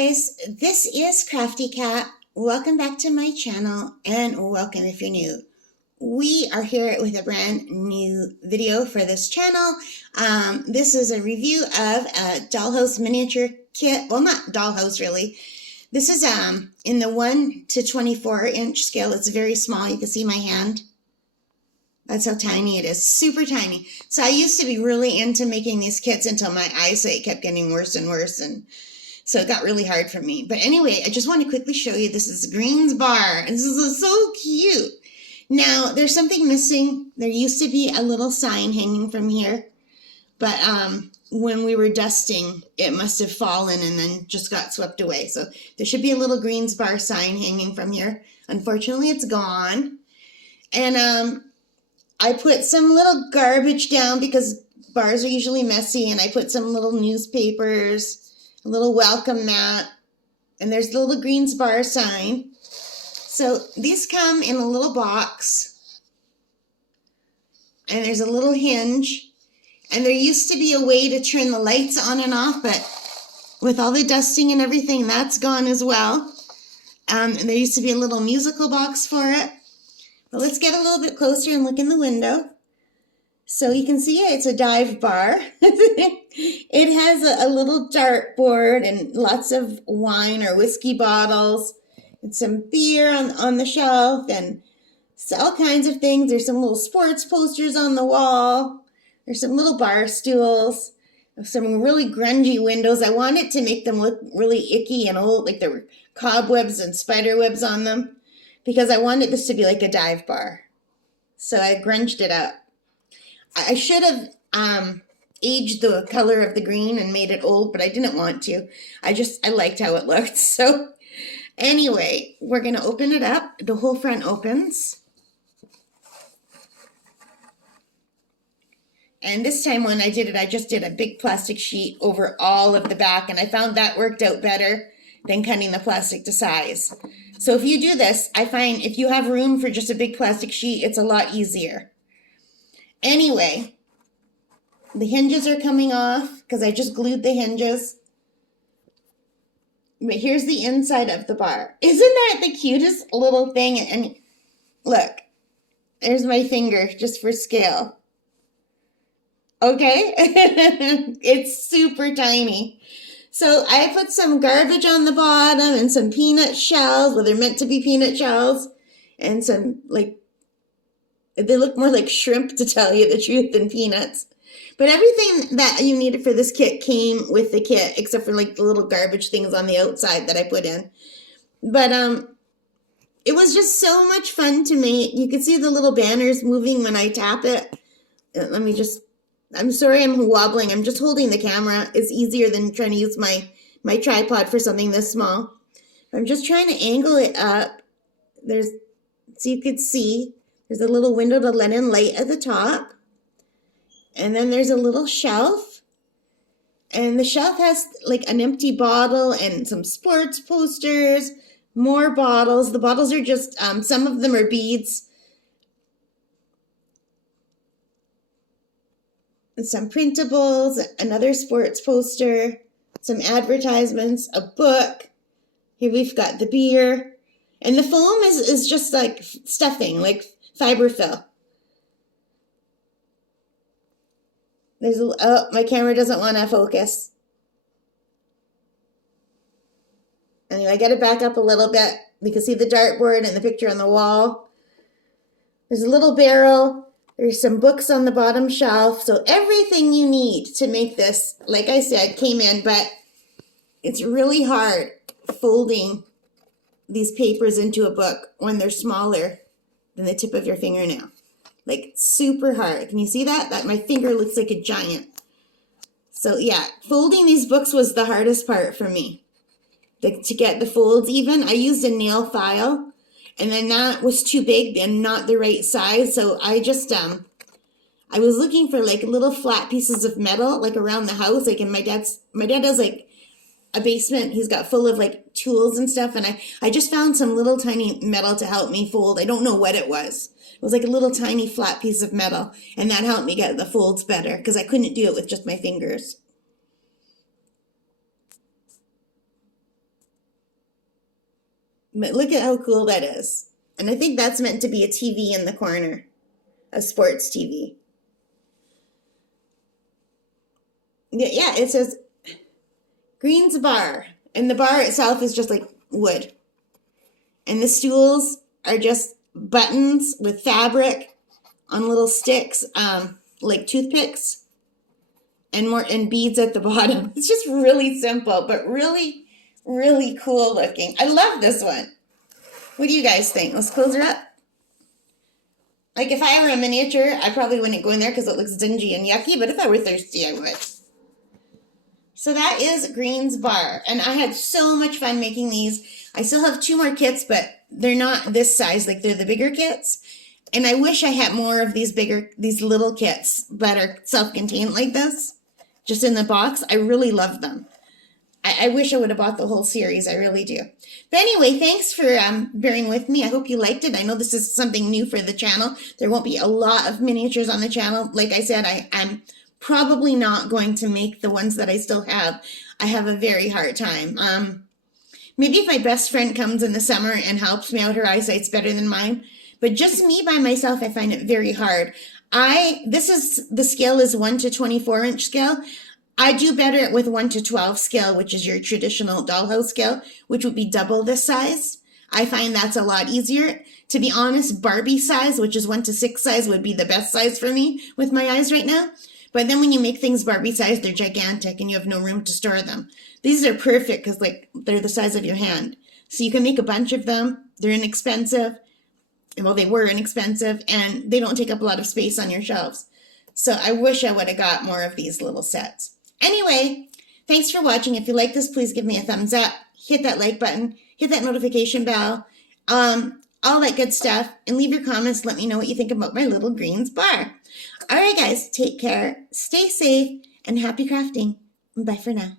guys, this is Crafty Cat. Welcome back to my channel and welcome if you're new. We are here with a brand new video for this channel. This is a review of a Dollhouse miniature kit. Well, not Dollhouse really. This is in the 1 to 24 inch scale. It's very small. You can see my hand. That's how tiny it is, super tiny. So I used to be really into making these kits until my eyesight kept getting worse and worse, and so it got really hard for me. But anyway, I just want to quickly show you, this is Green's bar, and this is so cute. Now, there's something missing. There used to be a little sign hanging from here, but when we were dusting, it must have fallen and then just got swept away. So there should be a little Green's bar sign hanging from here. Unfortunately, it's gone. And I put some little garbage down because bars are usually messy, and I put some little newspapers, a little welcome mat, and there's the little Green's bar sign. So these come in a little box, and there's a little hinge, and there used to be a way to turn the lights on and off, but with all the dusting and everything, that's gone as well. And there used to be a little musical box for it. But let's get a little bit closer and look in the window. So you can see it's a dive bar. It has a little dartboard and lots of wine or whiskey bottles and some beer on the shelf and all kinds of things. There's some little sports posters on the wall. There's some little bar stools, some really grungy windows. I wanted to make them look really icky and old, like there were cobwebs and spider webs on them, because I wanted this to be like a dive bar. So I grunged it up. I should have aged the color of the green and made it old, but I didn't want to. I liked how it looked. So anyway, we're going to open it up. The whole front opens. And this time when I did it, I just did a big plastic sheet over all of the back, and I found that worked out better than cutting the plastic to size. So if you do this, I find if you have room for just a big plastic sheet, it's a lot easier. Anyway, the hinges are coming off because I just glued the hinges. But here's the inside of the bar. Isn't that the cutest little thing? And look, there's my finger just for scale. Okay, it's super tiny. So I put some garbage on the bottom and some peanut shells. Well, they're meant to be peanut shells. And some, like, they look more like shrimp, to tell you the truth, than peanuts. But everything that you needed for this kit came with the kit, except for like the little garbage things on the outside that I put in. But it was just so much fun to make. You can see the little banners moving when I tap it. Let me just... I'm sorry I'm wobbling. I'm just holding the camera. It's easier than trying to use my tripod for something this small. I'm just trying to angle it up. So you could see, there's a little window to let in light at the top. And then there's a little shelf. And the shelf has like an empty bottle and some sports posters, more bottles. The bottles are just, some of them are beads. Some printables, another sports poster, some advertisements, a book. Here we've got the beer. And the foam is just like stuffing, like fiberfill. Oh, my camera doesn't want to focus. Anyway, I got to back up a little bit. You can see the dartboard and the picture on the wall. There's a little barrel. There's some books on the bottom shelf. So everything you need to make this, like I said, came in, but it's really hard folding these papers into a book when they're smaller than the tip of your fingernail. Like super hard. Can you see that? That my finger looks like a giant. So yeah, folding these books was the hardest part for me. To get the folds even, I used a nail file. And then that was too big and not the right size. So I just, I was looking for like little flat pieces of metal, like around the house. Like my dad has like a basement. He's got full of like tools and stuff. And I just found some little tiny metal to help me fold. I don't know what it was. It was like a little tiny flat piece of metal. And that helped me get the folds better because I couldn't do it with just my fingers. But look at how cool that is. And I think that's meant to be a TV in the corner, a sports TV. Yeah, it says Green's Bar. And the bar itself is just like wood. And the stools are just buttons with fabric on little sticks, like toothpicks, and beads at the bottom. It's just really simple, but really, really cool looking. I love this one. What do you guys think? Let's close her up. Like if I were a miniature, I probably wouldn't go in there because it looks dingy and yucky, but if I were thirsty, I would. So that is Green's Bar, and I had so much fun making these. I still have 2 more kits, but they're not this size, like they're the bigger kits. And I wish I had more of these little kits that are self-contained like this, just in the box. I really love them. I wish I would have bought the whole series. I really do. But anyway, thanks for bearing with me. I hope you liked it. I know this is something new for the channel. There won't be a lot of miniatures on the channel. Like I said, I'm probably not going to make the ones that I still have. I have a very hard time. Maybe if my best friend comes in the summer and helps me out, her eyesight's better than mine. But just me by myself, I find it very hard. The scale is 1 to 24 inch scale. I do better with 1 to 12 scale, which is your traditional dollhouse scale, which would be double this size. I find that's a lot easier. To be honest, Barbie size, which is 1 to 6 size, would be the best size for me with my eyes right now. But then when you make things Barbie size, they're gigantic and you have no room to store them. These are perfect because they're the size of your hand. So you can make a bunch of them. They're inexpensive. Well, they were inexpensive and they don't take up a lot of space on your shelves. So I wish I would have got more of these little sets. Anyway, thanks for watching. If you like this, please give me a thumbs up. Hit that like button. Hit that notification bell. All that good stuff. And leave your comments. Let me know what you think about my little Green's Bar. All right, guys, take care, stay safe, and happy crafting. Bye for now.